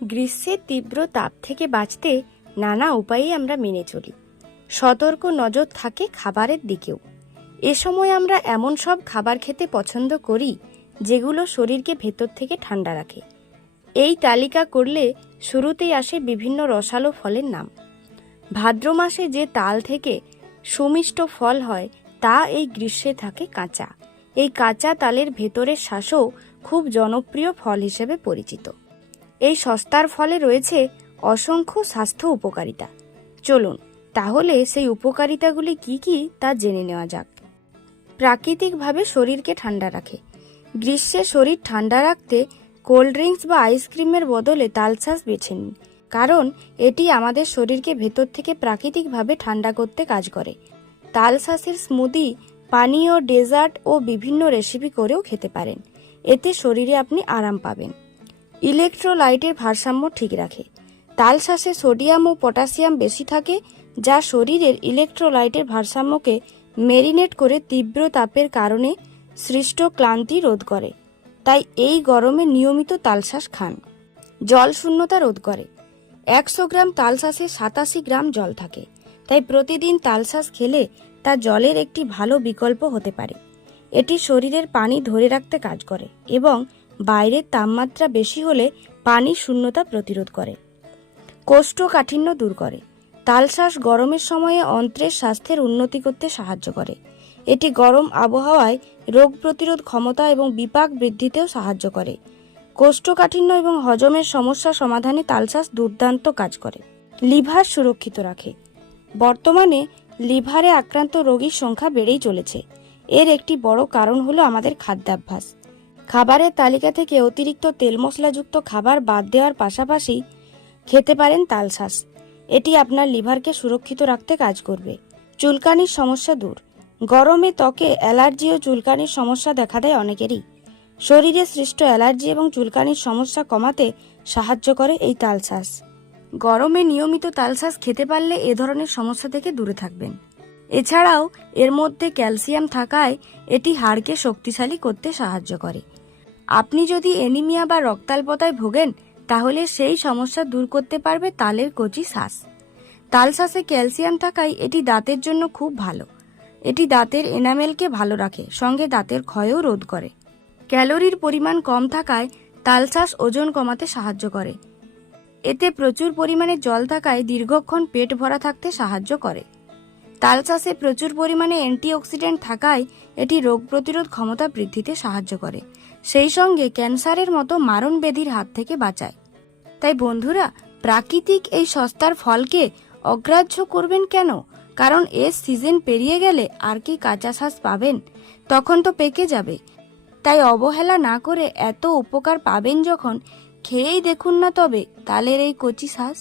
গ্রীষ্মের তীব্র তাপ থেকে বাঁচতে নানা উপায়ে আমরা মেনে চলি। সতর্ক নজর থাকে খাবারের দিকেও। এ সময় আমরা এমন সব খাবার খেতে পছন্দ করি যেগুলো শরীরকে ভেতর থেকে ঠান্ডা রাখে। এই তালিকা করলে শুরুতেই আসে বিভিন্ন রসালো ফলের নাম। ভাদ্র মাসে যে তাল থেকে সুমিষ্ট ফল হয় তা এই গ্রীষ্মে থাকে কাঁচা। এই কাঁচা তালের ভেতরের শাঁসও খুব জনপ্রিয় ফল হিসেবে পরিচিত। এই সস্তার ফলে রয়েছে অসংখ্য স্বাস্থ্য উপকারিতা। চলুন তাহলে সেই উপকারিতাগুলি কি কি তা জেনে নেওয়া যাক। প্রাকৃতিকভাবে শরীরকে ঠান্ডা রাখে। গ্রীষ্মে শরীর ঠান্ডা রাখতে কোল্ড ড্রিঙ্কস বা আইসক্রিমের বদলে তালশাঁস বেছে নিন, কারণ এটি আমাদের শরীরকে ভেতর থেকে প্রাকৃতিকভাবে ঠান্ডা করতে কাজ করে। তালশাঁসের স্মুদি, পানীয়, ডেজার্ট ও বিভিন্ন রেসিপি করেও খেতে পারেন। এতে শরীরে আপনি আরাম পাবেন। ইলেকট্রোলাইটের ভারসাম্য ঠিক রাখে। তালশাঁসে সোডিয়াম ও পটাশিয়াম বেশি থাকে, যা শরীরের ইলেকট্রোলাইটের ভারসাম্যকে মেরিনেট করে তীব্র তাপের কারণে সৃষ্ট ক্লান্তি রোধ করে। তাই এই গরমে নিয়মিত তালশাঁস খান। জল শূন্যতা রোধ করে। 100 গ্রাম তালশাঁসে 87 গ্রাম জল থাকে, তাই প্রতিদিন তালশাঁস খেলে তা জলের একটি ভালো বিকল্প হতে পারে। এটি শরীরের পানি ধরে রাখতে কাজ করে এবং বাইরের তাপমাত্রা বেশি হলে পানি শূন্যতা প্রতিরোধ করে। কোষ্ঠকাঠিন্য দূর করে। তালশাঁস গরমের সময়ে অন্ত্রের স্বাস্থ্যের উন্নতি করতে সাহায্য করে। এটি গরম আবহাওয়ায় রোগ প্রতিরোধ ক্ষমতা এবং বিপাক বৃদ্ধিতেও সাহায্য করে। কোষ্ঠকাঠিন্য এবং হজমের সমস্যা সমাধানে তালশাঁস দুর্দান্ত কাজ করে। লিভার সুরক্ষিত রাখে। বর্তমানে লিভারে আক্রান্ত রোগীর সংখ্যা বেড়েই চলেছে। এর একটি বড় কারণ হলো আমাদের খাদ্যাভ্যাস। খাবারের তালিকা থেকে অতিরিক্ত তেল মশলাযুক্ত খাবার বাদ দেওয়ার পাশাপাশি খেতে পারেন তালশাঁস। এটি আপনার লিভারকে সুরক্ষিত রাখতে কাজ করবে। চুলকানির সমস্যা দূর। গরমে ত্বকে অ্যালার্জি ও চুলকানির সমস্যা দেখা দেয় অনেকেরই। শরীরে সৃষ্ট অ্যালার্জি এবং চুলকানির সমস্যা কমাতে সাহায্য করে এই তালশাঁস। গরমে নিয়মিত তালশাঁস খেতে পারলে এ ধরনের সমস্যা থেকে দূরে থাকবেন। এছাড়াও এর মধ্যে ক্যালসিয়াম থাকায় এটি হাড়কে শক্তিশালী করতে সাহায্য করে। আপনি যদি অ্যানিমিয়া বা রক্তাল্পতায় ভোগেন তাহলে সেই সমস্যা দূর করতে পারবে তালের কচি শাঁস। তালশাঁসে ক্যালসিয়াম থাকায় এটি দাঁতের জন্য খুব ভালো। এটি দাঁতের এনামেলকে ভালো রাখে, সঙ্গে দাঁতের ক্ষয়ও রোধ করে। ক্যালোরির পরিমাণ কম থাকায় তালশাঁস ওজন কমাতে সাহায্য করে। এতে প্রচুর পরিমাণে জল থাকায় দীর্ঘক্ষণ পেট ভরা থাকতে সাহায্য করে। তালশাঁসে প্রচুর পরিমাণে অ্যান্টিঅক্সিডেন্ট থাকায় এটি রোগ প্রতিরোধ ক্ষমতা বৃদ্ধিতে সাহায্য করে, সেই সঙ্গে ক্যান্সারের মতো মারণ ব্যাধির হাত থেকে বাঁচায়। তাই বন্ধুরা, প্রাকৃতিক এই সস্তার ফলকে অগ্রাহ্য করবেন কেন? কারণ এর সিজন পেরিয়ে গেলে আর কি কাঁচা শাঁস পাবেন? তখন তো পেকে যাবে। তাই অবহেলা না করে এত উপকার পাবেন যখন, খেয়েই দেখুন না তবে তালের এই কচি শাঁস।